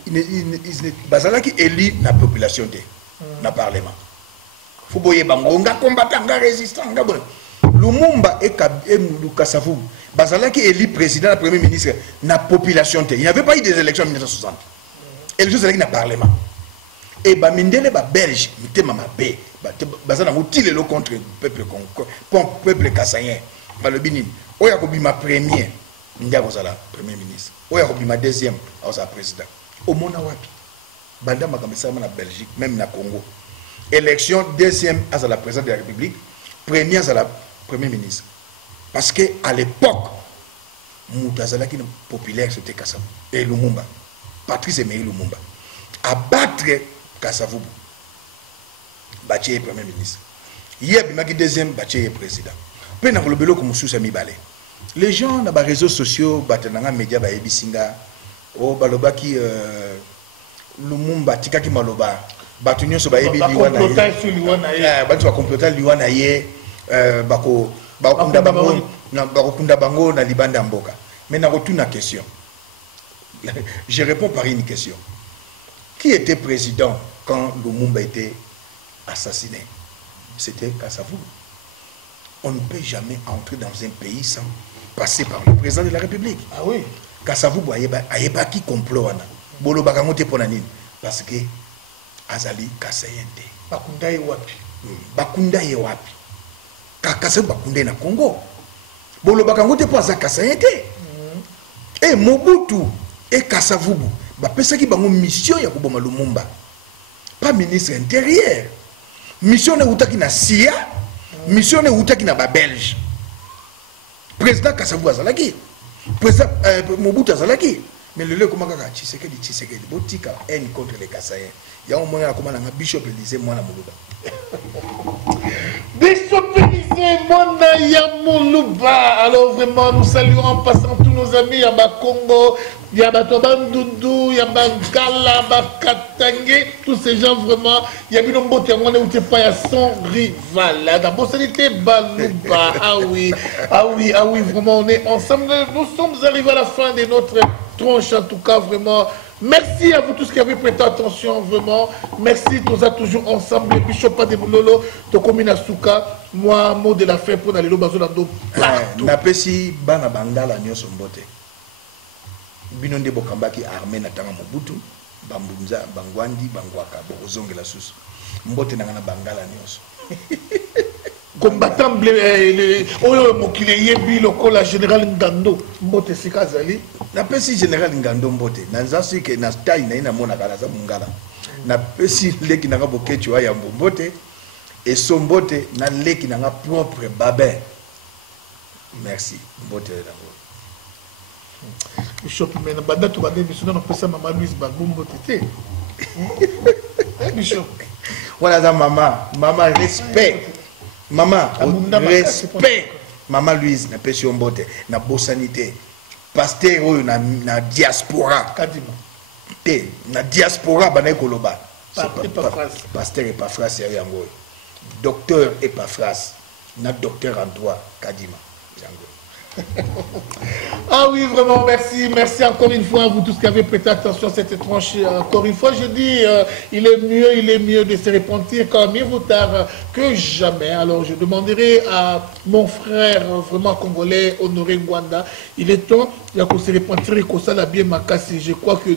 bazalaki élu na population de na parlement faut boyer bango nga combattant nga résistant nga bon Lumumba et Kasavu bazalaki élu président la premier ministre na population de il n'y avait pas eu des élections en 1960 élections dans le parlement et ba mindele ba belge mitema mabe bazana mutile lo contre peuple kassayen ba le binin oya ko bima premier ndako zala premier ministre oya ko bima deuxième au président au mona wapi banda makamisa na Belgique même na Congo élection deuxième à la présidente de la République première à la premier ministre parce que à l'époque mutazala qui populaire c'était Kassam et Lumumba Patrice Emery Lumumba abattre Kassavubu Baché premier ministre Yeb Maki deuxième Baché président pe na kolobelo ko mususa mibale les gens na ba réseaux sociaux batananga média ba ebisinga o balobaki Lumumba tikaki maloba batu nyonso ba yebi liwana ye batu ba complota liwana ye bako bakunda bango na bakunda bango na libanda mboka. Mais na retourne la question. Je réponds par une question. Qui était président quand Lumumba était assassiné? C'était Kassavubu. On ne peut jamais entrer dans un pays sans passer par le président de la République. Ah oui. Kassavubu a pas qui complot bolo bakamote ponanine parce que azali kasayente bakunda ye wapi Kassavubu bakunda na Congo bolo bakamote po azaka kasayente et Mobutu et Kassavubu bapesaki bango mission ya koboma Lumumba pas ministre intérieur mission ne utaki na SIA mission ne utaki na ba Belge président Kassavubu azalaki président Mobutu azalaki. Mais le lieu comment Tshisekedi botika haine contre les Kassaïens. Il y a un moment comment la Bishop Élysée moi na Moluba. Bishop Élysée Mona Yamoluba. Alors vraiment nous saluons en passant tous nos amis à Congo, Yaba Bandundu, Yaba Gala, Bakatangue, tous ces gens vraiment. Il y a eu un beau témoin où tu pas à son rival. D'abord c'était Baluba. Ah oui, vraiment on est ensemble. Nous sommes arrivés à la fin de notre tronche en tout cas vraiment. Merci à vous tous qui avez prêté attention vraiment. Merci tous à toujours ensemble. Bishop de Mulolo, Tokomina Souka, moi mot de la fin pour aller au bazo d'ando. Napesi bana bangala nyoso mbote. Binonde bokambaki armée na tanga Mobutu, Bambunza, Bangwandi, Bangwaka, Bozonge la susu. Mbote na bangala nyoso. Combattant oyo mokile yebi lokola général Ngando mbote sikazali na pesi général Ngando mbote na nzasi ke na style na ina mona kala za mungala na pesi leki na bokechi wa yambo mbote et son mbote na leki na propre babin merci mbote la Bishop mena banda to bande biso na pesa mama Louise Bagumbo tete Bishop voilà za mama respect. Maman, respect. Maman Louise, na pesi mbote, na bosanité. Pasteur na diaspora. Kadima. Na diaspora bana koloba. Pasteur Epaphras yango. Docteur Epaphras, na docteur en droit Kadima. Ah oui, vraiment, merci encore une fois à vous tous qui avez prêté attention à cette tranche. Encore une fois, je dis, il est mieux de se repentir quand mieux vaut tard que jamais. Alors, je demanderai à mon frère, vraiment congolais, Honoré Ngwanda, il est temps de se repentir et qu'on s'en a bien makassi. Je crois que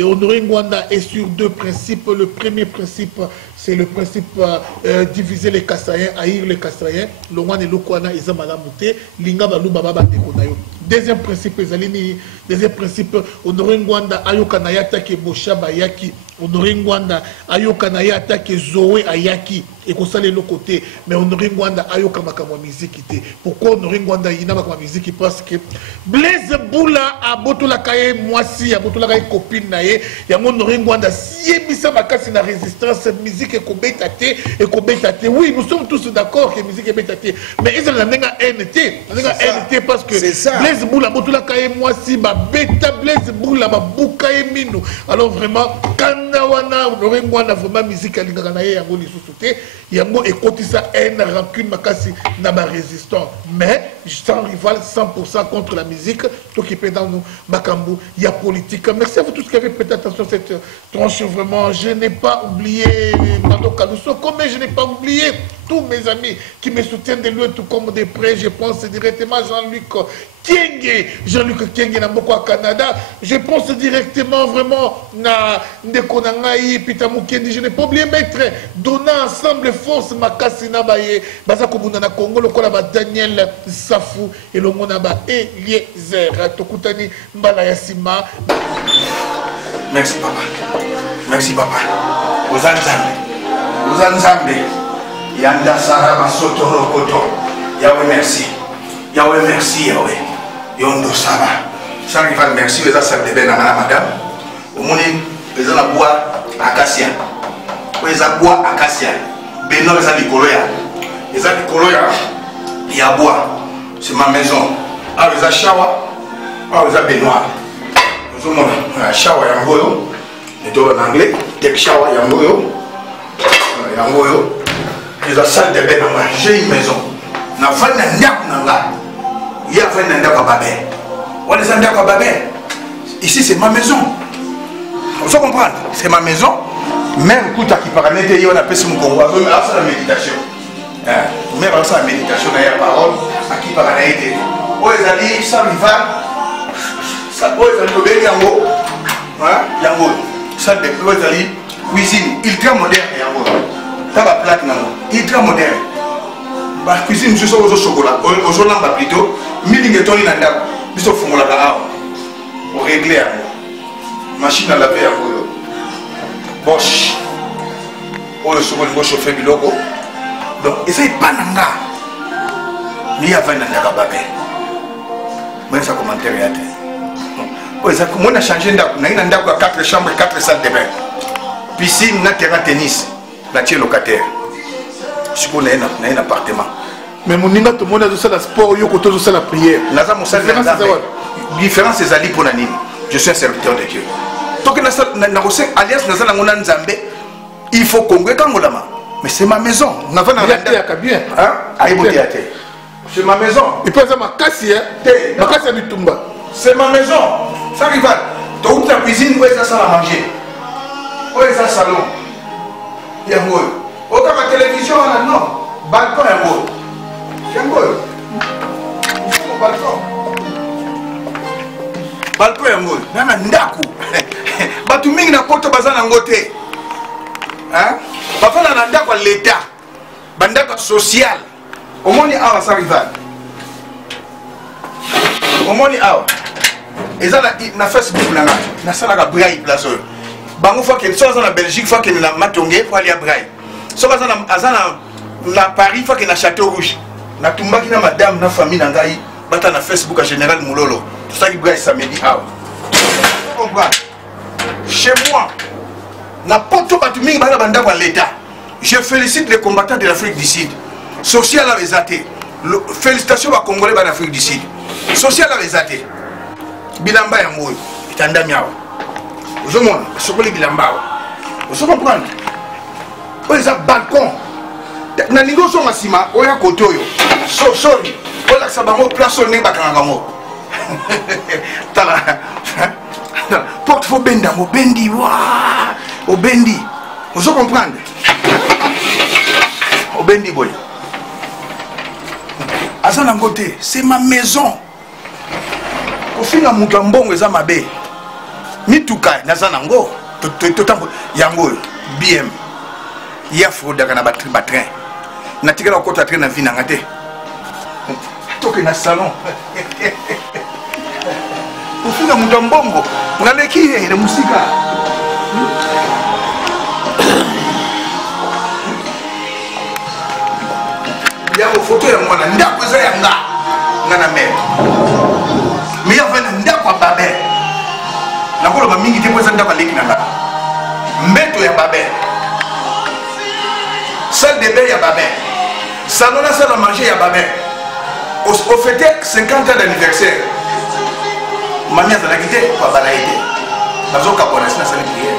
Honoré Ngwanda est sur deux principes. Le premier principe, c'est le principe diviser les Kassaïens, haïr les Kassaïens. L'Oman et l'Okwana, ils ont malamouté. Linga balou baba de Konayo. Deuxième principe, Honoré Ngwanda, Ayokanayata ke Bosha Bayaki. Honoré Ngwanda, Ayokanayata ke Zoé Ayaki. Et qu'on s'allait de l'autre côté. Mais Honoré Ngwanda, Ayokamakama musique. Pourquoi Honoré Ngwanda, il n'a pas ma musique? Parce que Blaise Boula a Botola Kaye, moi si, a Botola Kaye copine naye. Il y a Honoré Ngwanda, si Missa Makasi na résistance, musique est Kobetate et Kobetate. Oui, nous sommes tous d'accord que musique est Bétate. Mais ils ont la NT parce que Blaise Boula, Botola Kaye, moi si, ma bêta Blaise Boula, ma Boukaye Minou. Alors vraiment, Kandawana, Honoré Ngwanda, vraiment musique à l'Inganaye, Yango Lissousouté. Yango écoute ça haine, rancune, makasi, n'a résistant. Mais sans rival, 100% contre la musique, tout qui peut dans nous, Makambu, il y a politique. Merci à vous tous qui avez prêté attention à cette tranche. Vraiment, je n'ai pas oublié Mando Kalouso, comme je n'ai pas oublié tous mes amis qui me soutiennent de loin, tout comme de près. Je pense directement à Jean-Luc Kienge, Namoko à Canada. Je pense directement vraiment à Ndekonangaï, Pitamoukendi. Je n'ai pas oublié Maître Donna Ensemble Force Makasina Baye, Bazako Bunana Congo, le Kolaba Daniel Safou et le Monaba Eliezer. Tokutani Mbalayasima. Merci papa. Merci papa. Uzanzambe. Yanda Saraba Sotoro Koto. Yahweh merci. Yahweh merci Yahweh. Yondo Saba. Sans rival merci. Les assemblées de Ben à madame. Au monde, les gens à boire Acacia. eza bois acacia beno eza likolo ya bois c'est ma maison awa eza shower awa eza baignoire ozomona shower yango oyo etoba na anglais tek shower yango oyo eza salle de bain na nga j'ai une maison nafandi na ndako na nga ye afandi na ndako ya babe wana eza ndako ya babe ici c'est ma maison vous comprendre c'est ma maison même kuta kipaka nete ye wana apesi mokongo asala méditation mère asala méditation na ya parole akipaka na ye te oyo ezali sans rival oyo ezali tobengi yango yango salle de oyo ezali cuisine ultra moderne yango ta baplate nango ultra moderne bacuisine mosusu oyo ozosokola ozolamba plutôt milingi etoni na ndako biso ofungolaka awa oregle yango machine à laver yango oyo boche oyo soki olingi ochauffe biloko donc eza epa na nga miye avandi na ndako babe monesa commentaire ya te oyo eza moi na change ndako nangi na ndako ya 4 chambre 4 salle de bain piscine na terrain tennis natie locataire sikoyo naye na appartement mais moninga tomoni azosala sport yo koto ozosala prière naza mosali différence ezali mpo na nini je suis un serviteur de Dieu toke nakose alliance naza nango na nzambe il faut kongo ekangolama mais c'est ma maison navanaaka bien ayiboteya te c'est ma maison ipo eza makasi makasi ya bitumba c'est ma maison ça rival touti na cuisine oyo eza sala manger oyo eza salon yango oyo okaka télévision wana non balcon yango oyo balcon yango oyo nana ndako bato mingi na poto baza nango te bafanda na ndako ya leta bandako social omoni awa sa rival omoni awa eza na Facebook nanga nasalaka braille place oyo bango fakende soki aza na Belgique fakende na Matonge fo alia braille soki aza na Paris fakende na Château Rouge natumbaki na madame na famille na ngai bata na Facebook ya Général Moulolo tosaki braille samedi awa comprendre chez moi na poto bato mingi bana bandako ya l'État je félicite les combattants de l'Afrique du Sud social awa eza te félicitations bacongolais bana Afrique du Sud social awa eza te bilamba yango oyo etandami awa ozomona basokoli bilamba awa ozo comprendre oyo eza balcon nalingi ozonga nsima oya kote oyo sori olakisa bango place oyo ndenge bakangaka ngo tala porte fo benda yango obendi obendi ozo comprendre obendi boye aza nango te c'est ma maison kofinga moto ya mbongo eza mabe mituka naza nango totambo yango oyo bm yafrodaka na batrain natikala kokota train na vi nanga te toke na salon kofinga moto ya mbongo naleki ele musika yango foto ya mwana ndako eza yanga nga na mere mais ya vana ndako ya babe nakoloba mingi te po eza ndako aleki na nga mbeto ya babe salle de bain ya babe salon na salle à manger ya babe ofete 50 ans d'anniversaire mami azalaki te babala ye te nazokabwana si nasali priere